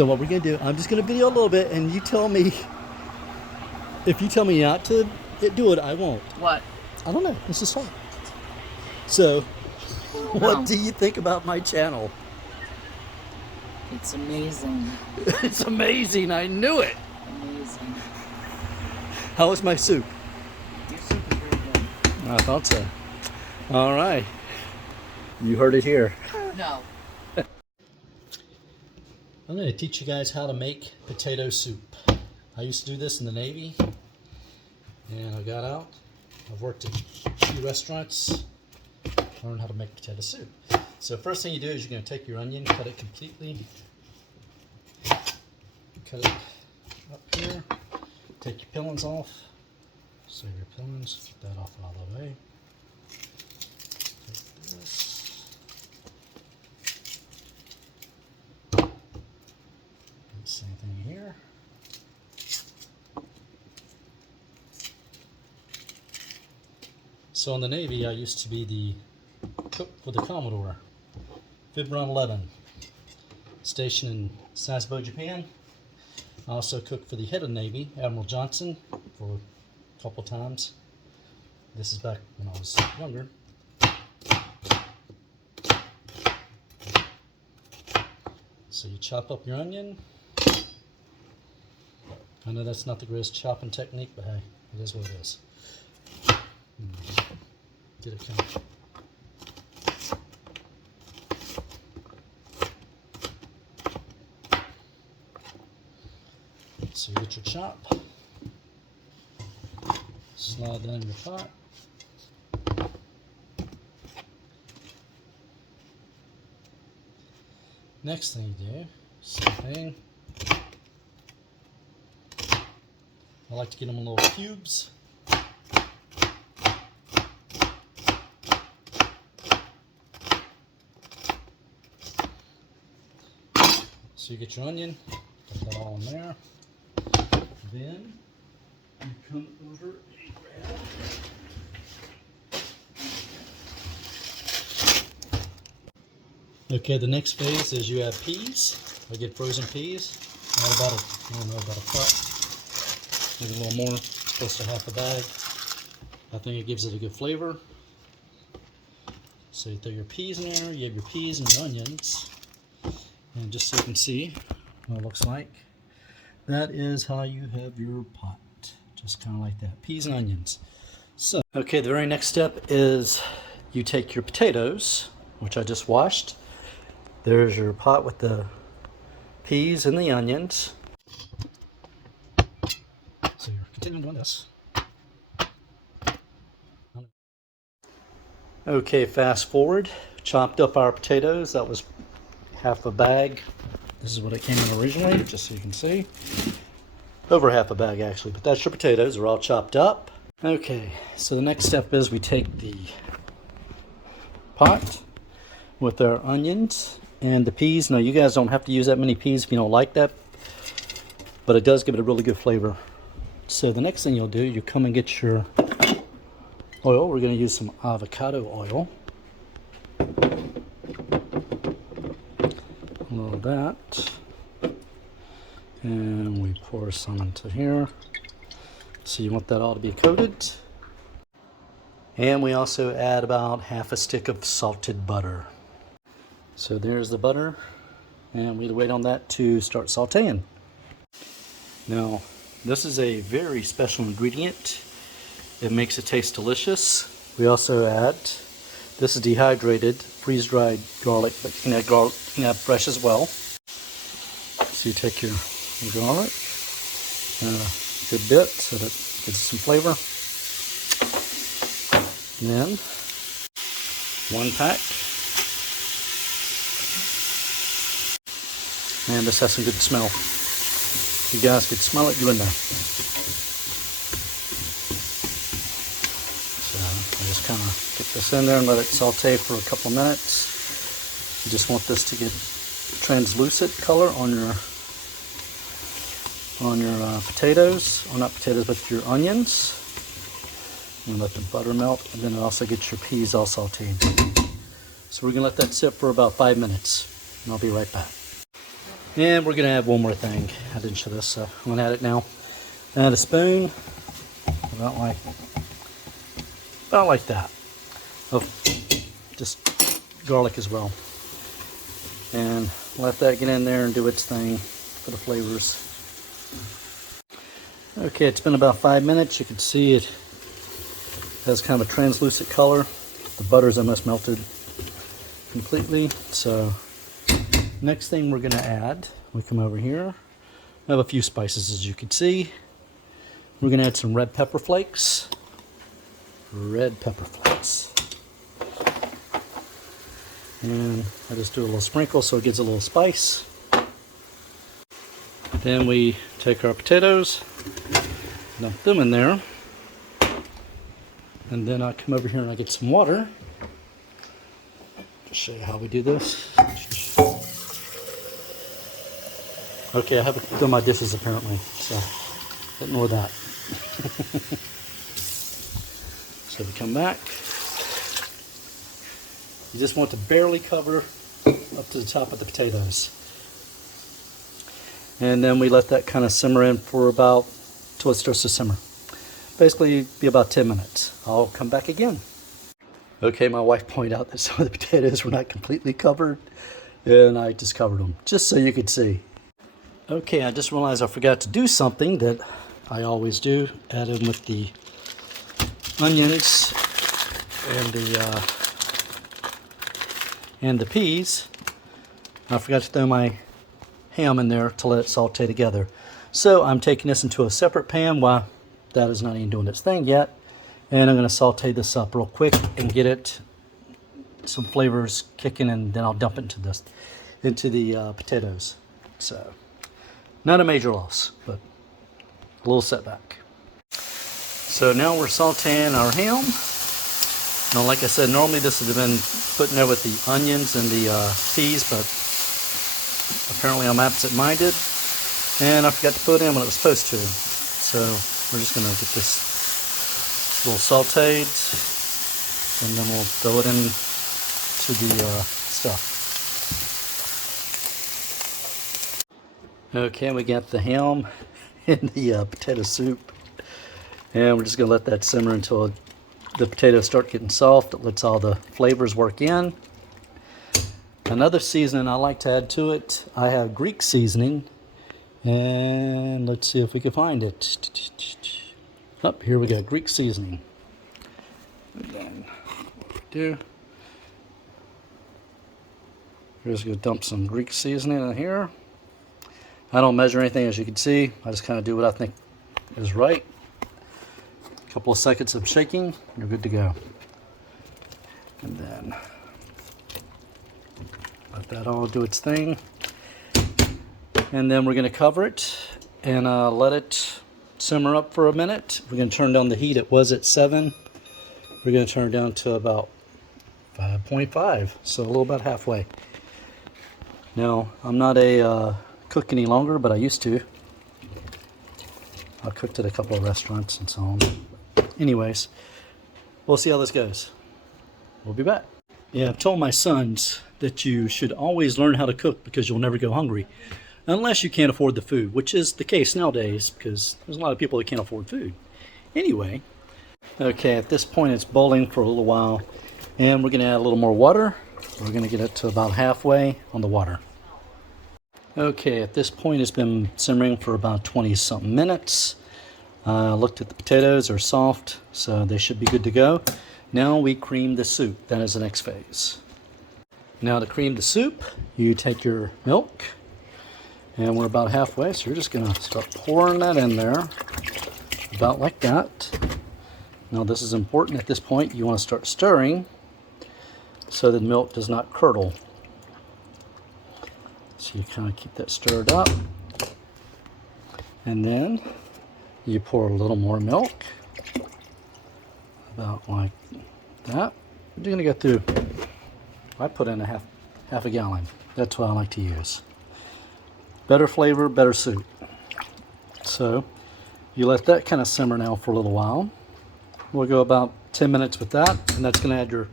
So what we're gonna do, I'm just gonna video a little bit and you tell me, if you tell me not to do it, I won't. What? I don't know, it's just fun. So, what do you think about my channel? It's amazing. It's amazing, I knew it. Amazing. How was my soup? Your soup is very good. I thought so. All right. You heard it here. No. I'm going to teach you guys how to make potato soup. I used to do this in the Navy, and I got out. I've worked at a few restaurants, learned how to make potato soup. So first thing you do is you're going to take your onion, cut it completely, cut it up here, take your peelings off. So your peelings, get that off all the way. Take this. Same thing here. So in the Navy, I used to be the cook for the Commodore, Fibron 11, stationed in Sasebo, Japan. I also cooked for the head of the Navy, Admiral Johnson, for a couple times. This is back when I was younger. So you chop up your onion. I know that's not the greatest chopping technique, but hey, it is what it is. Get it kind of. So you get your chop, slide that in your pot. Next thing you do, same thing. I like to get them in little cubes. So you get your onion, put that all in there. Then you come over and grab. Okay, the next phase is you add peas. I get frozen peas. Add about a cup. Maybe a little more, close to half a bag. I think it gives it a good flavor. So you throw your peas in there, you have your peas and your onions. And just so you can see what it looks like, that is how you have your pot. Just kind of like that, peas and onions. So, okay, the very next step is you take your potatoes, which I just washed. There's your pot with the peas and the onions. So you're continuing doing this. Okay, fast forward. Chopped up our potatoes. That was half a bag. This is what it came in originally, just so you can see. Over half a bag actually, but that's your potatoes. They're all chopped up. Okay, so the next step is we take the pot with our onions and the peas. Now you guys don't have to use that many peas if you don't like that, but it does give it a really good flavor. So the next thing you'll do, you come and get your oil. We're going to use some avocado oil. A little of that. And we pour some into here. So you want that all to be coated. And we also add about half a stick of salted butter. So there's the butter. And we wait on that to start sauteing. Now, this is a very special ingredient. It makes it taste delicious. We also add, this is dehydrated, freeze-dried garlic, but you can add fresh as well. So you take your garlic, a good bit, so that gives it some flavor. And then, 1 pack. And this has some good smell. If you guys could smell it, you would know. So I just kind of get this in there and let it saute for a couple minutes. You just want this to get translucent color on your potatoes, or not potatoes, but your onions. And let the butter melt, and then it also gets your peas all sauteed. So we're gonna let that sit for about 5 minutes, and I'll be right back. And we're gonna add one more thing. I didn't show this, so I'm gonna add it now. Add a spoon, about like that, of just garlic as well. And let that get in there and do its thing for the flavors. Okay, it's been about 5 minutes. You can see it has kind of a translucent color. The butter's almost melted completely. So next thing we're gonna add, we come over here. I have a few spices, as you can see. We're gonna add some red pepper flakes. Red pepper flakes. And I just do a little sprinkle so it gets a little spice. Then we take our potatoes, dump them in there. And then I come over here and I get some water. Just show you how we do this. Okay, I haven't done my dishes apparently, so ignore that. So we come back. You just want to barely cover up to the top of the potatoes. And then we let that kind of simmer in for about, till it starts to simmer. Basically, be about 10 minutes. I'll come back again. Okay, my wife pointed out that some of the potatoes were not completely covered, and I just covered them, just so you could see. Okay, I just realized I forgot to do something that I always do, add in with the onions and the peas. I forgot to throw my ham in there to let it saute together. So I'm taking this into a separate pan while that is not even doing its thing yet. And I'm going to saute this up real quick and get it some flavors kicking, and then I'll dump it into the potatoes. So not a major loss, but a little setback. So now we're sauteing our ham. Now, like I said, normally this would have been put in there with the onions and the peas, but apparently I'm absent-minded, and I forgot to put it in when it was supposed to. So we're just going to get this a little sauteed, and then we'll throw it in to the stuff. Okay, we got the ham in the potato soup, and we're just going to let that simmer until the potatoes start getting soft. It lets all the flavors work in. Another seasoning I like to add to it, I have Greek seasoning, and let's see if we can find it. Up here we got Greek seasoning. And then what we do, we're just going to dump some Greek seasoning in here. I don't measure anything, as you can see. I just kind of do what I think is right. A couple of seconds of shaking, you're good to go. And then let that all do its thing. And then we're going to cover it and let it simmer up for a minute. We're going to turn down the heat. It was at 7. We're going to turn it down to about 5.5, so a little about halfway. Now, I'm not a cook any longer, but I used to. I cooked at a couple of restaurants and so on. Anyways, we'll see how this goes. We'll be back. Yeah, I've told my sons that you should always learn how to cook because you'll never go hungry. Unless you can't afford the food, which is the case nowadays because there's a lot of people that can't afford food. Anyway, okay, at this point it's boiling for a little while, and we're going to add a little more water. We're going to get it to about halfway on the water. Okay, at this point it's been simmering for about 20-something minutes. Looked at the potatoes, are soft, so they should be good to go. Now we cream the soup. That is the next phase. Now to cream the soup, you take your milk, and we're about halfway, so you're just going to start pouring that in there, about like that. Now this is important at this point. You want to start stirring so the milk does not curdle. So you kind of keep that stirred up, and then you pour a little more milk, about like that. You're going to go through, I put in a half a gallon. That's what I like to use. Better flavor, better soup. So you let that kind of simmer now for a little while. We'll go about 10 minutes with that, and that's going to add your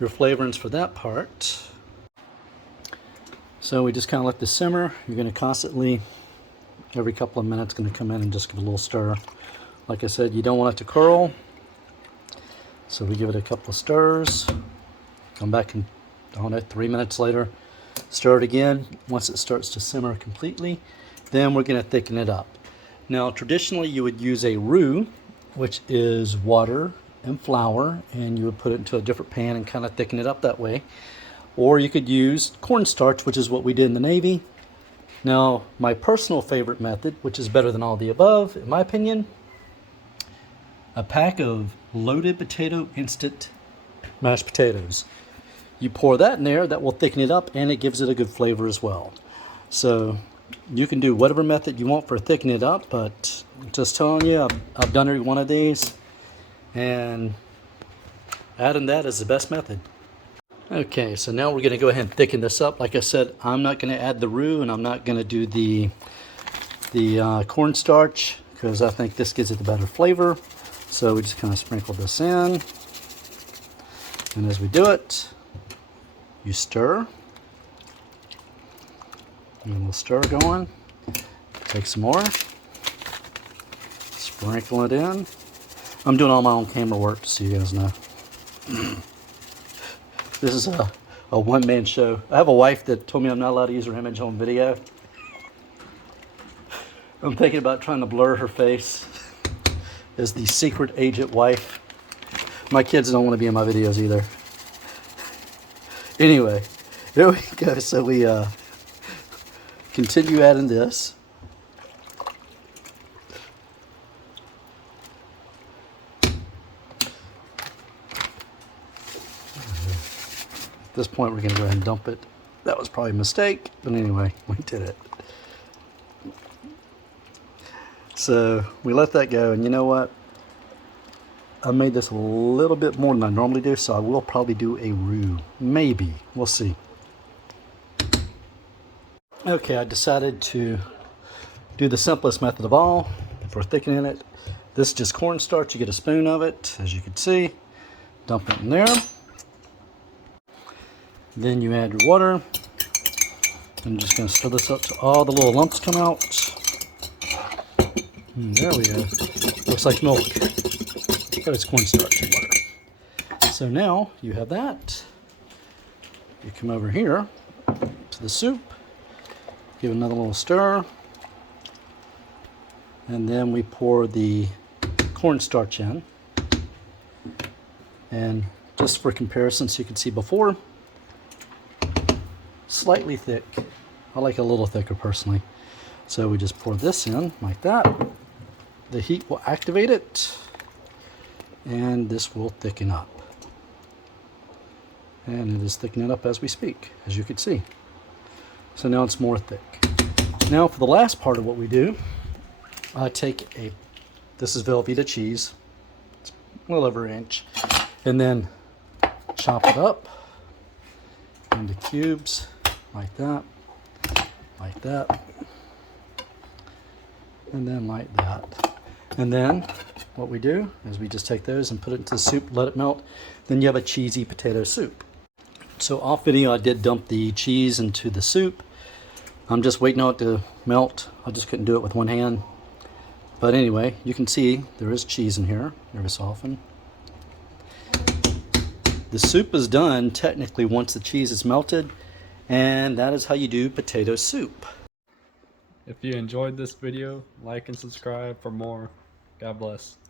flavorings for that part. So we just kind of let this simmer. You're going to constantly, every couple of minutes, going to come in and just give it a little stir. Like I said, you don't want it to curl. So we give it a couple of stirs. Come back and, I don't know, 3 minutes later, stir it again. Once it starts to simmer completely, then we're going to thicken it up. Now, traditionally, you would use a roux, which is water and flour, and you would put it into a different pan and kind of thicken it up that way. Or you could use cornstarch, which is what we did in the Navy. Now, my personal favorite method, which is better than all the above, in my opinion, a pack of loaded potato instant mashed potatoes. You pour that in there, that will thicken it up, and it gives it a good flavor as well. So you can do whatever method you want for thickening it up, but just telling you, I've done every one of these, and adding that is the best method. Okay, so now we're going to go ahead and thicken this up. Like I said, I'm not going to add the roux, and I'm not going to do the cornstarch, because I think this gives it the better flavor. So we just kind of sprinkle this in, and as we do it, you stir. And we'll stir going. Take some more. Sprinkle it in. I'm doing all my own camera work, so you guys know. This is a one-man show. I have a wife that told me I'm not allowed to use her image on video. I'm thinking about trying to blur her face as the secret agent wife. My kids don't want to be in my videos either. Anyway, there we go. So we continue adding this. At this point, we're going to go ahead and dump it. That was probably a mistake, but anyway, we did it. So we let that go, and you know what? I made this a little bit more than I normally do, so I will probably do a roux. Maybe. We'll see. Okay, I decided to do the simplest method of all for thickening it. This is just cornstarch. You get a spoon of it, as you can see. Dump it in there. Then you add your water. I'm just going to stir this up till all the little lumps come out. And there we go. Looks like milk, but it's cornstarch and water. So now you have that. You come over here to the soup. Give another little stir. And then we pour the cornstarch in. And just for comparison, so you can see before, slightly thick. I like a little thicker personally. So we just pour this in like that. The heat will activate it, and this will thicken up. And it is thickening up as we speak, as you can see. So now it's more thick. Now for the last part of what we do, I take this is Velveeta cheese, it's a little over an inch, and then chop it up into cubes like that, and then like that. And then what we do is we just take those and put it into the soup, let it melt. Then you have a cheesy potato soup. So off video, I did dump the cheese into the soup. I'm just waiting on it to melt. I just couldn't do it with one hand. But anyway, you can see there is cheese in here every so often. The soup is done technically once the cheese is melted, and that is how you do potato soup. If you enjoyed this video, like and subscribe for more. God bless.